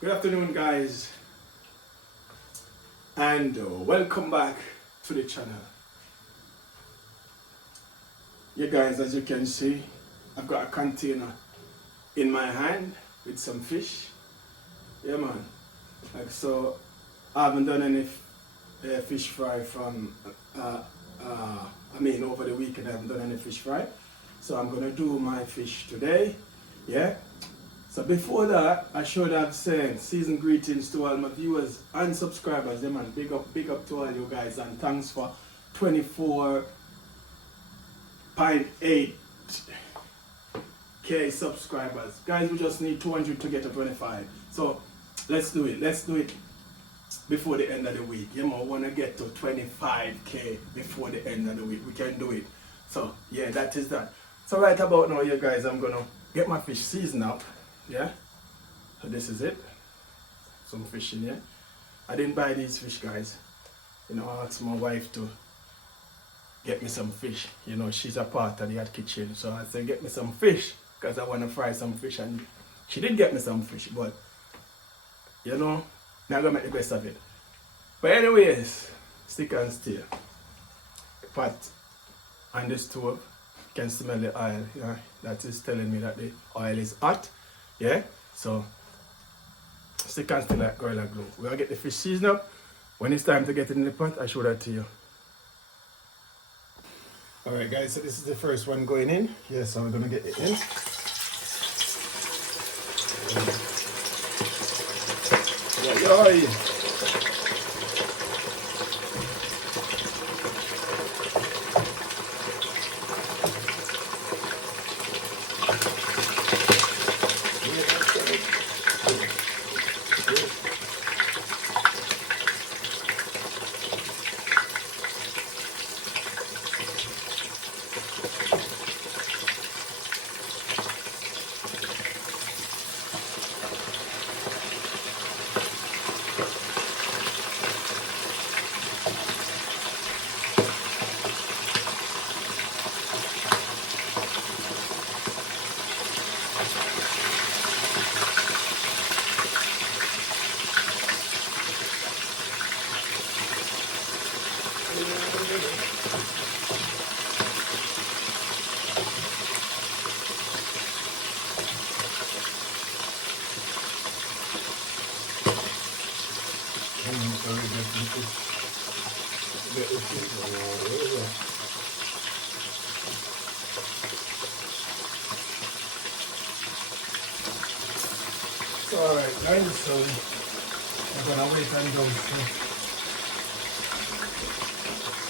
Good afternoon, guys, and welcome back to the channel. Yeah, guys, as you can see, I've got a container in my hand with some fish. Yeah, man. Like so, I haven't done any fish fry from. Over the weekend I haven't done any fish fry, so I'm gonna do my fish today. Yeah. So before that, I should have said season greetings to all my viewers and subscribers. Yeah, man, big up to all you guys, and thanks for 24.8k subscribers. Guys, we just need 200 to get to 25. So let's do it. Let's do it before the end of the week. You know, want to get to 25k before the end of the week. We can do it. So yeah, that is that. So right about now, you guys, I'm gonna get my fish seasoned up. Yeah, so this is it. Some fish in here. I didn't buy these fish, guys. You know, I asked my wife to get me some fish. You know, she's a part of the kitchen, so I said get me some fish because I want to fry some fish, and she did get me some fish, but you know, not gonna make the best of it. But anyways, stick and stay. Pot on the stove, you can smell the oil. Yeah, that is telling me that the oil is hot. Yeah, so stick and stay like Gorilla Glue. We'll get the fish seasoned up. When it's time to get it in the pot, I show that to you. Alright guys, so this is the first one going in. Yeah, so we're gonna get it in. Yeah. Alright guys, so I'm gonna wait on those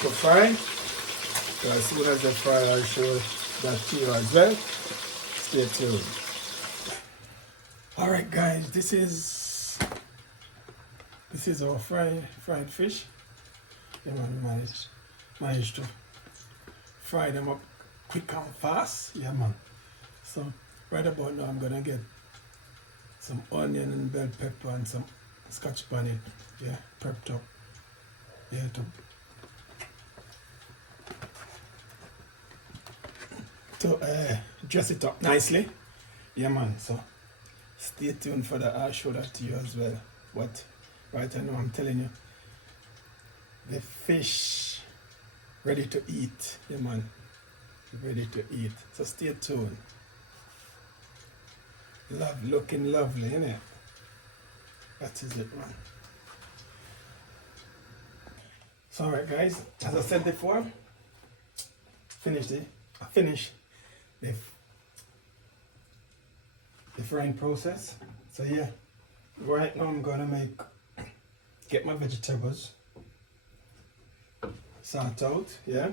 to fry. So as soon as they fry, I'll show that to you as well. Stay tuned. Alright guys, this is our fried fish. Yeah, man, managed to fry them up quick and fast. Yeah man. So right about now I'm gonna get some onion and bell pepper and some scotch bonnet, yeah, prepped up, yeah, to dress it up nicely, yeah man. So stay tuned for that. I'll show that to you as well. What right now I'm telling you, the fish ready to eat, yeah man, ready to eat. So stay tuned. Looking lovely, innit? That is it, man. So alright guys, as I said before, I finished the frying process. So yeah, right now I'm gonna get my vegetables, sort out, yeah.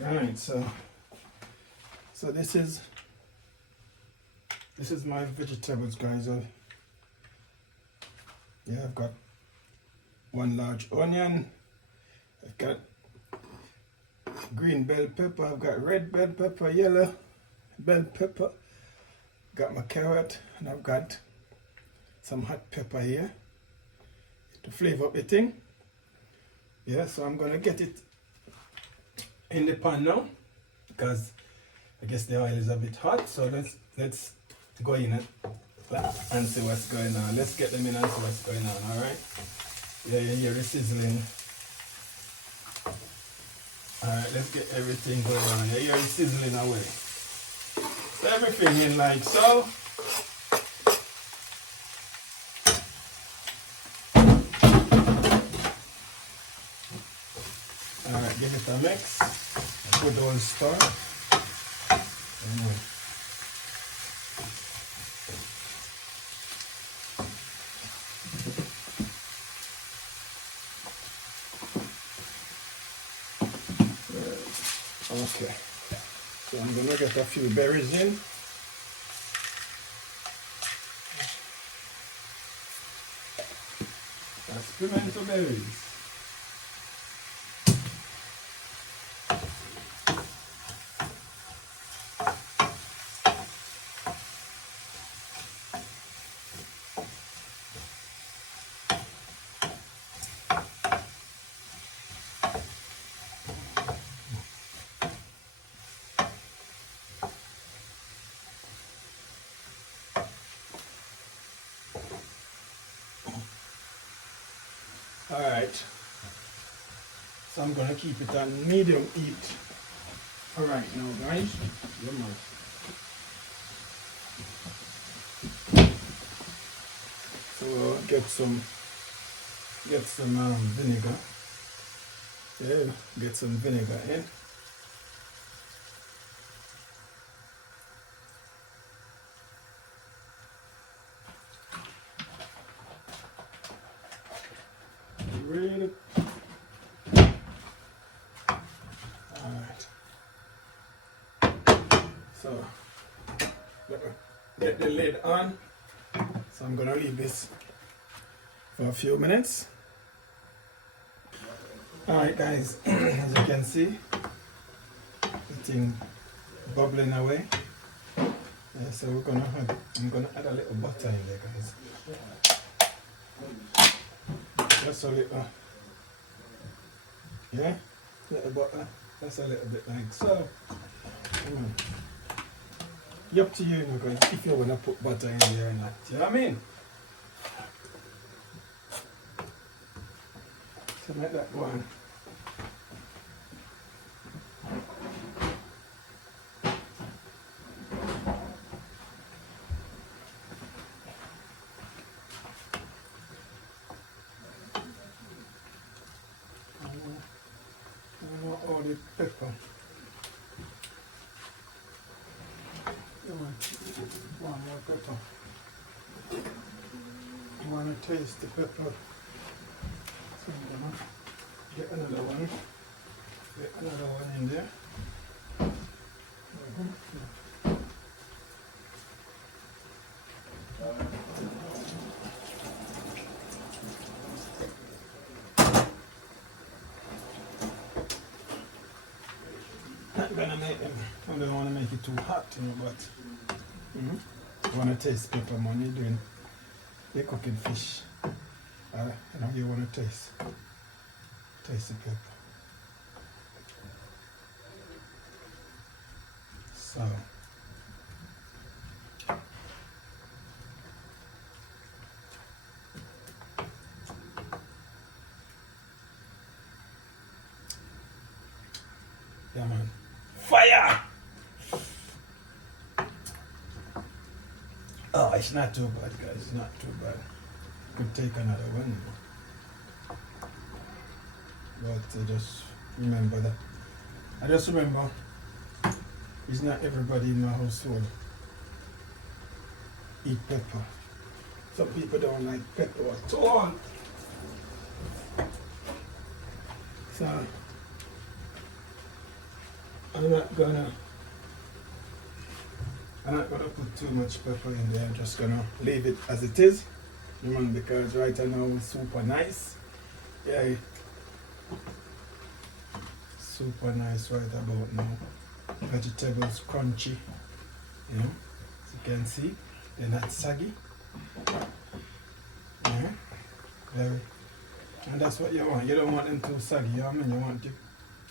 Alright, so this is my vegetables, guys. Yeah, I've got one large onion, I've got green bell pepper, I've got red bell pepper, yellow bell pepper, got my carrot, and I've got some hot pepper here to flavor up the thing. Yeah, so I'm gonna get it in the pan now because I guess the oil is a bit hot. So let's go in and see what's going on. Let's get them in and see what's going on. All right. Yeah, you hear it sizzling. All right, let's get everything going on. You hear it sizzling away. So everything in like so. Alright, give it a mix. Good old stir. Okay. So I'm gonna get a few berries in. That's pimento berries. Alright, so I'm gonna keep it on medium heat. Alright now guys, so get some vinegar. Yeah, get some vinegar in. Really? Alright. So get the lid on. So I'm gonna leave this for a few minutes. Alright guys, as you can see, the thing bubbling away. Yeah, so I'm gonna add a little butter in there guys. Just a little, yeah, little butter, that's a little bit like so. Come on. It's up to you, guys, if you want to put butter in there or not. You know what I mean? So make that go on. All the pepper. One more pepper. You want to taste the pepper. So I'm gonna get another one. Get another one in there. Not gonna make them. I don't want to make it too hot, you know, but you want to taste pepper when you're doing the cooking fish. You know, you want to taste the pepper. So yeah man. Fire! Oh, it's not too bad guys, it's not too bad. Could take another one. But just remember that. I just remember it's not everybody in my household eat pepper. Some people don't like pepper at all. So I'm not gonna put too much pepper in there. I'm just gonna leave it as it is. Because right now it's super nice. Yeah, super nice right about now. Vegetables crunchy, you know, as you can see, they're not saggy. Yeah, very. And that's what you want. You don't want them too saggy, you know what I mean? You want it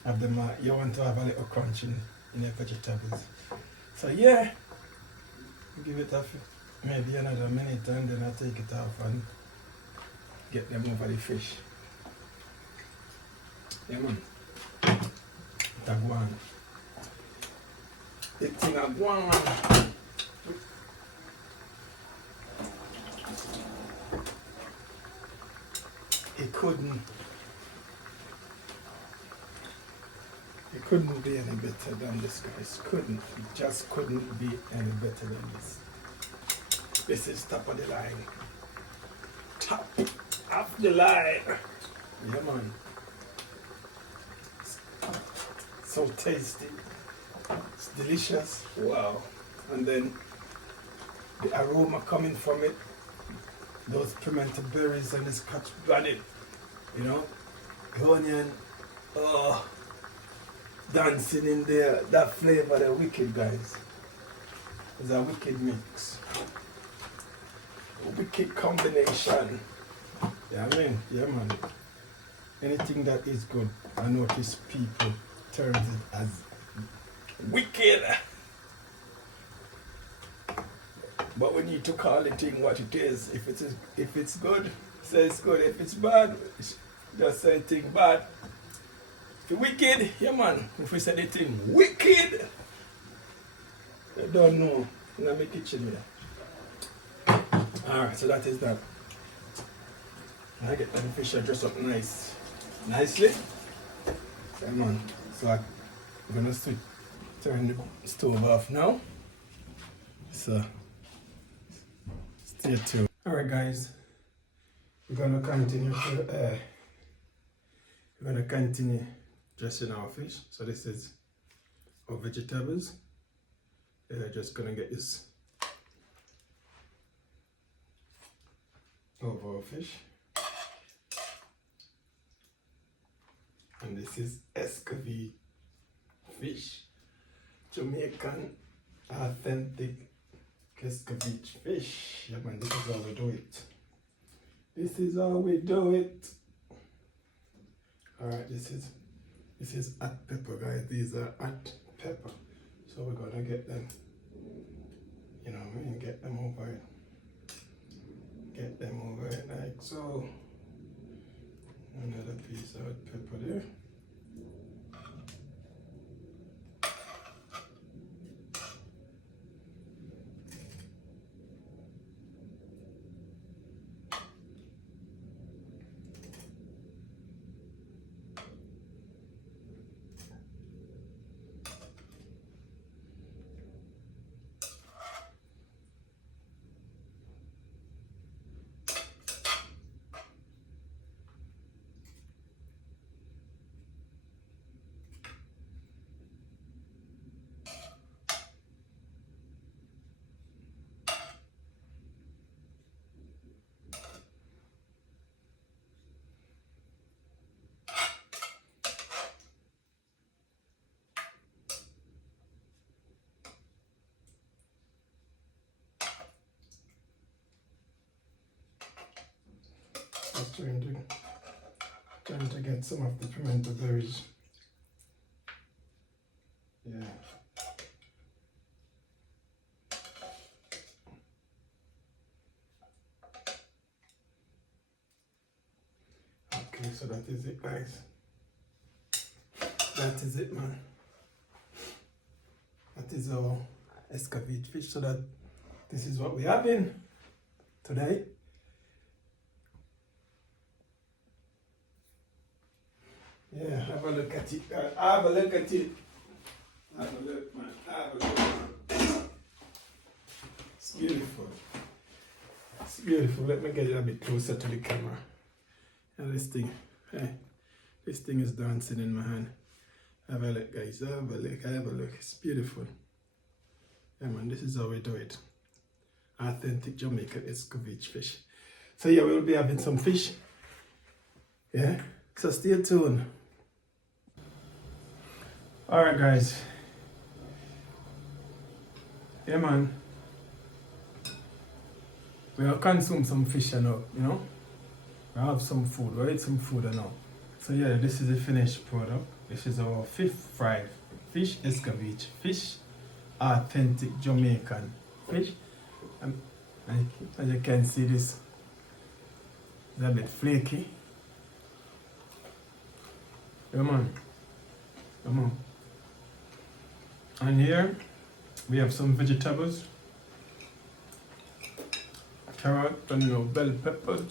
have them. You want to have a little crunch in your vegetables. So yeah, give it maybe another minute and then I take it off and get them over the fish. Yeah man. Tagwan. Big thing of one. It couldn't be any better than this, guys. It just couldn't be any better than this. This is top of the line. Top of the line. Yeah man. So tasty. It's delicious. Wow. And then the aroma coming from it. Those pimento berries and the scotch bonnet. You know? The onion. Oh. Dancing in there. That flavor, they're wicked, guys. It's a wicked mix. A wicked combination. Yeah, man. Yeah, man. Anything that is good, I notice people turns it as wicked. But we need to call the thing what it is. If it's good, say it's good. If it's bad, just say the thing bad. If it's wicked, yeah man. If we say the thing wicked, I don't know. In my kitchen here. Alright, so that is that. I get the fish dress up nicely. Yeah man. So I'm gonna turn the stove off now. So stay tuned. Alright guys, we're gonna continue dressing our fish. So this is our vegetables. Just gonna get this over our fish. And this is Escovitch fish. Jamaican authentic Escovitch fish. Yeah man, this is how we do it. This is how we do it. Alright, this is hot pepper, guys. These are hot pepper. So we're gonna get them, you know what I mean, get them over it. Get them over it like so. Another piece of hot pepper there. Just trying to get some of the pimento berries. Yeah. Okay, so that is it, guys. That is it, man. That is our Escovitch fish. So that this is what we're having today. Yeah, have a look at it. Have a look at it. Have a look, man. Have a look. It's beautiful. It's beautiful. Let me get it a bit closer to the camera. And this thing, hey, this thing is dancing in my hand. Have a look, guys. Have a look. Have a look. It's beautiful. Yeah, man. This is how we do it. Authentic Jamaican Escovitch fish. So yeah, we'll be having some fish. Yeah. So stay tuned. Alright guys. Yeah man. We'll consume some fish now, you know. We'll have some food. We'll eat some food now. So yeah, this is the finished product. This is our fifth fried fish, Escovitch fish, authentic Jamaican fish. And as you can see, this is a bit flaky. Come on, come on. And here we have some vegetables, carrot and bell peppers.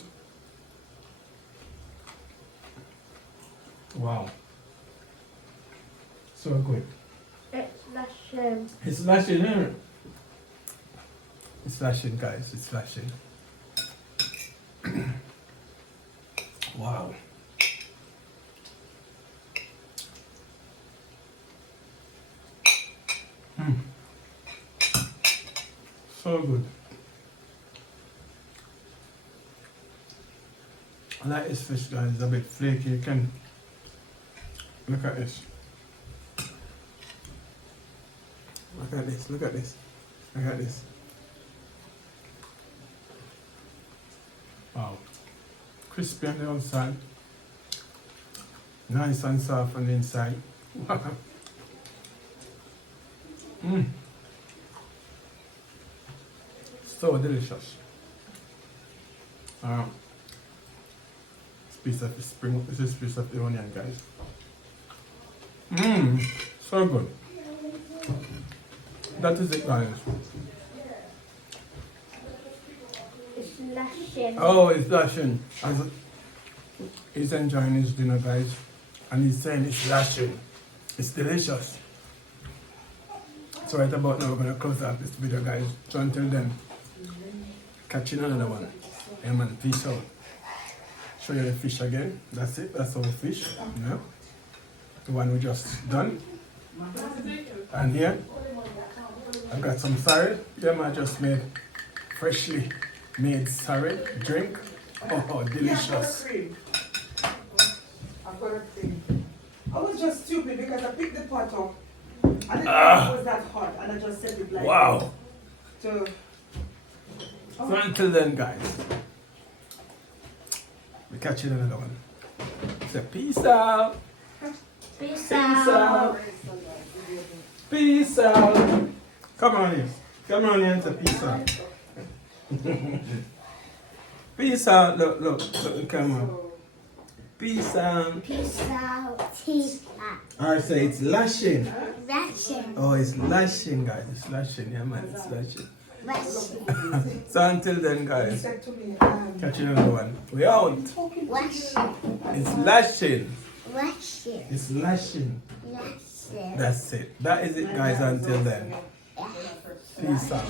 Wow, so good. It's lashing. It's lashing, isn't it? It's lashing, guys. It's lashing. Wow. So good. I like this fish, guys. It's a bit flaky. You can look at this. Look at this. Look at this. Look at this. Wow. Crispy on the outside. Nice and soft on the inside. So delicious. This is piece of the onion, guys. So good. That is it, guys. It's lashing. Oh, it's lashing. He's enjoying his dinner, guys. And he's saying it's lashing. It's delicious. So right about now, we're going to close out this video, guys. So until then, catch you in another one. Yeah, man. Peace out. Show you the fish again. That's it. That's our fish. Yeah. The one we just done. And here, I've got some sorry. Yeah, man, I just made freshly made sorry drink. Oh, delicious. I've got a cream. I was just stupid because I picked the pot up and it was that hot and I just set it like wow. So until then, guys, we catch you in another one. So peace out. Peace Peace out. out. Peace out. Come on in. Come on in and say peace out. Peace out. Look, the camera. Peace out. Peace out. Peace out. Alright, so it's lashing. Lashing. Oh, it's lashing, guys. It's lashing. Yeah, man, it's lashing. Lashing. So until then, guys, said to me, catch you in another one. We out. Lashing. It's lashing. Lashing. It's lashing. Lashing. That's it. That is it, guys. Until then. Peace out.